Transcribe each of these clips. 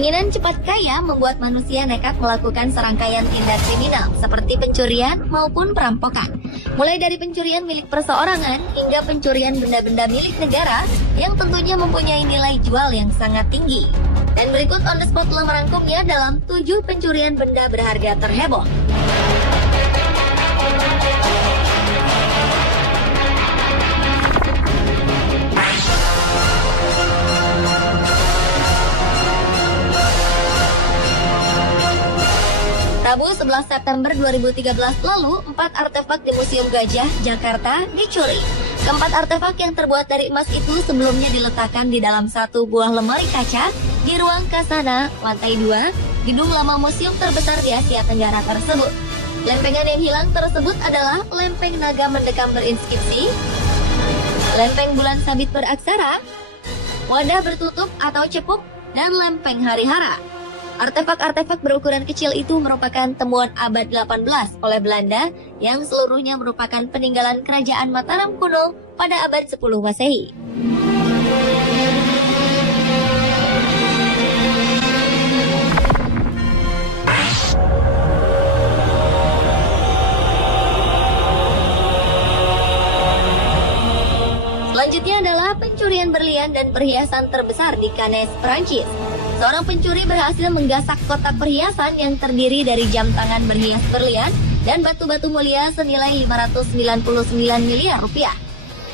Keinginan cepat kaya membuat manusia nekat melakukan serangkaian tindak kriminal seperti pencurian maupun perampokan. Mulai dari pencurian milik perseorangan hingga pencurian benda-benda milik negara yang tentunya mempunyai nilai jual yang sangat tinggi. Dan berikut On The Spot telah merangkumnya dalam 7 pencurian benda berharga terheboh. Rabu 11 September 2013 lalu, 4 artefak di Museum Gajah, Jakarta dicuri. Keempat artefak yang terbuat dari emas itu sebelumnya diletakkan di dalam satu buah lemari kaca di ruang Kasana, lantai 2, gedung lama museum terbesar di Asia Tenggara tersebut. Lempengan yang hilang tersebut adalah lempeng naga mendekam berinskripsi, lempeng bulan sabit beraksara, wadah bertutup atau cepuk, dan lempeng hari-hara. Artefak-artefak berukuran kecil itu merupakan temuan abad 18 oleh Belanda yang seluruhnya merupakan peninggalan kerajaan Mataram kuno pada abad 10 Masehi. Selanjutnya adalah pencurian berlian dan perhiasan terbesar di Cannes, Prancis. Seorang pencuri berhasil menggasak kotak perhiasan yang terdiri dari jam tangan berhias berlian dan batu-batu mulia senilai 599 miliar rupiah.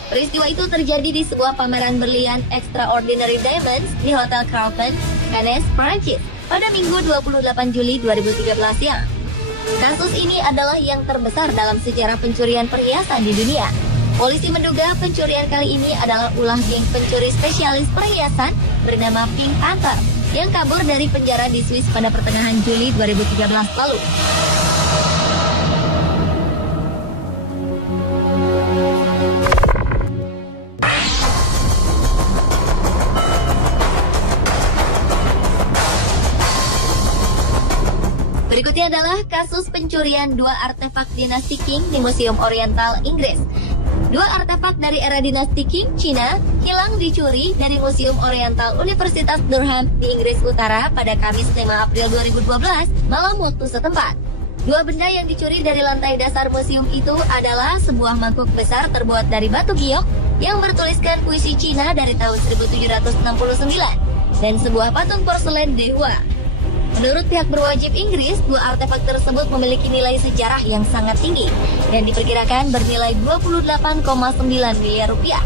Peristiwa itu terjadi di sebuah pameran berlian Extraordinary Diamonds di Hotel Carlton, Cannes, Prancis pada Minggu 28 Juli 2013 siang. Kasus ini adalah yang terbesar dalam sejarah pencurian perhiasan di dunia. Polisi menduga pencurian kali ini adalah ulah geng pencuri spesialis perhiasan bernama Pink Panther yang kabur dari penjara di Swiss pada pertengahan Juli 2013 lalu. Berikutnya adalah kasus pencurian 2 artefak dinasti Qing di Museum Oriental, Inggris. 2 artefak dari era dinasti Qing, Cina, hilang dicuri dari Museum Oriental Universitas Durham di Inggris Utara pada Kamis 5 April 2012 malam waktu setempat. 2 benda yang dicuri dari lantai dasar museum itu adalah sebuah mangkuk besar terbuat dari batu giok yang bertuliskan puisi Cina dari tahun 1769 dan sebuah patung porselen dewa. Menurut pihak berwajib Inggris, 2 artefak tersebut memiliki nilai sejarah yang sangat tinggi dan diperkirakan bernilai 28,9 miliar rupiah.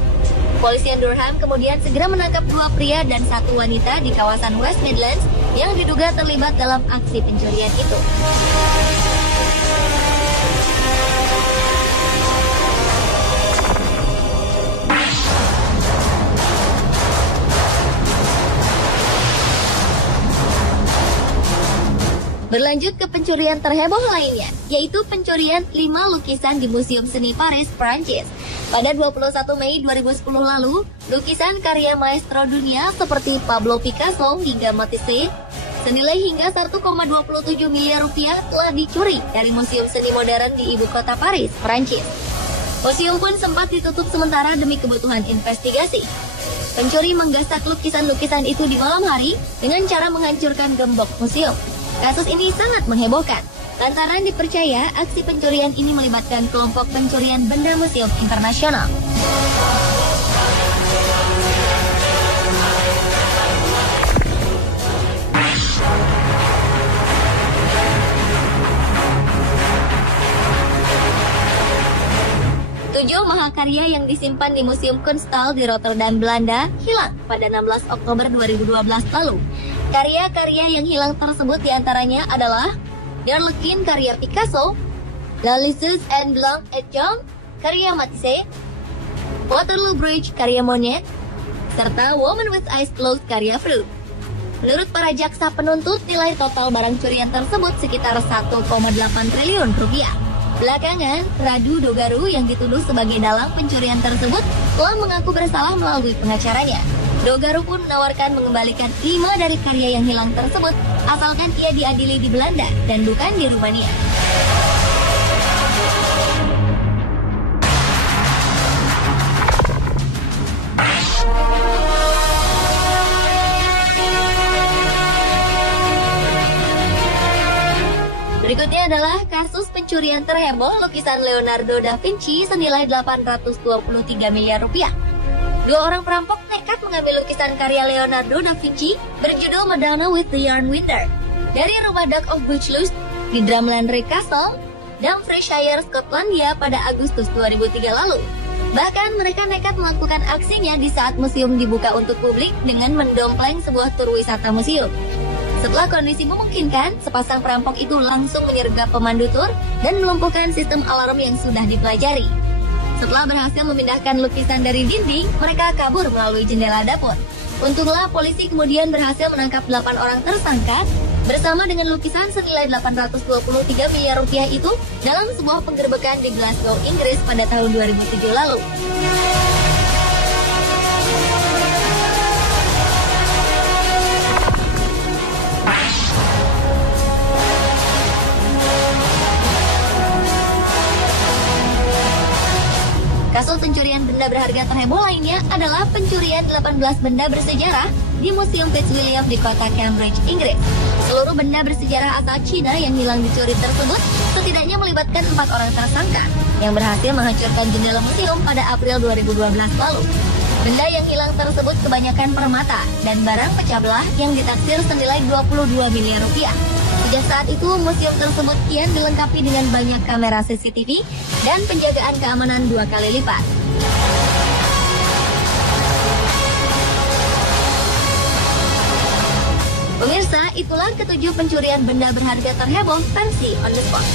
Kepolisian Durham kemudian segera menangkap 2 pria dan 1 wanita di kawasan West Midlands yang diduga terlibat dalam aksi pencurian itu. Berlanjut ke pencurian terheboh lainnya, yaitu pencurian 5 lukisan di Museum Seni Paris, Prancis. Pada 21 Mei 2010 lalu, lukisan karya maestro dunia seperti Pablo Picasso hingga Matisse senilai hingga 1,27 miliar rupiah telah dicuri dari Museum Seni Modern di ibu kota Paris, Prancis. Museum pun sempat ditutup sementara demi kebutuhan investigasi. Pencuri menggasak lukisan-lukisan itu di malam hari dengan cara menghancurkan gembok museum. Kasus ini sangat menghebohkan, lantaran dipercaya aksi pencurian ini melibatkan kelompok pencurian benda museum internasional. Tujuh mahakarya yang disimpan di Museum Kunsthal di Rotterdam, Belanda, hilang pada 16 Oktober 2012 lalu. Karya-karya yang hilang tersebut diantaranya adalah Harlequin karya Picasso, La Lisseuse and Blanc et Jaune karya Matisse, Waterloo Bridge karya Monet, serta Woman with Eyes Closed karya Freud. Menurut para jaksa penuntut, nilai total barang curian tersebut sekitar 1,8 triliun rupiah. Belakangan, Radu Dogaru yang dituduh sebagai dalang pencurian tersebut telah mengaku bersalah melalui pengacaranya. Dogaru pun menawarkan mengembalikan 5 dari karya yang hilang tersebut asalkan ia diadili di Belanda dan bukan di Rumania. pencurian terheboh lukisan Leonardo da Vinci senilai 823 miliar rupiah. Dua orang perampok nekat mengambil lukisan karya Leonardo da Vinci berjudul Madonna with the Yarn Winner dari rumah Duke of Buccleuch di Drumlanrig Castle, Dumfriesshire, Skotlandia pada Agustus 2003 lalu. Bahkan mereka nekat melakukan aksinya di saat museum dibuka untuk publik dengan mendompleng sebuah tur wisata museum. Setelah kondisi memungkinkan, sepasang perampok itu langsung menyergap pemandu tur dan melumpuhkan sistem alarm yang sudah dipelajari. Setelah berhasil memindahkan lukisan dari dinding, mereka kabur melalui jendela dapur. Untunglah polisi kemudian berhasil menangkap 8 orang tersangka bersama dengan lukisan senilai 823 miliar rupiah itu dalam sebuah penggerbekan di Glasgow, Inggris pada tahun 2007 lalu. Kasus pencurian benda berharga terheboh lainnya adalah pencurian 18 benda bersejarah di Museum Fitzwilliam di kota Cambridge, Inggris. Seluruh benda bersejarah asal Cina yang hilang dicuri tersebut setidaknya melibatkan 4 orang tersangka yang berhasil menghancurkan jendela museum pada April 2012 lalu. Benda yang hilang tersebut kebanyakan permata dan barang pecah belah yang ditaksir senilai 22 miliar rupiah. Sejak saat itu, museum tersebut kian dilengkapi dengan banyak kamera CCTV dan penjagaan keamanan 2 kali lipat. Pemirsa, itulah ketujuh pencurian benda berharga terheboh versi On The Spot.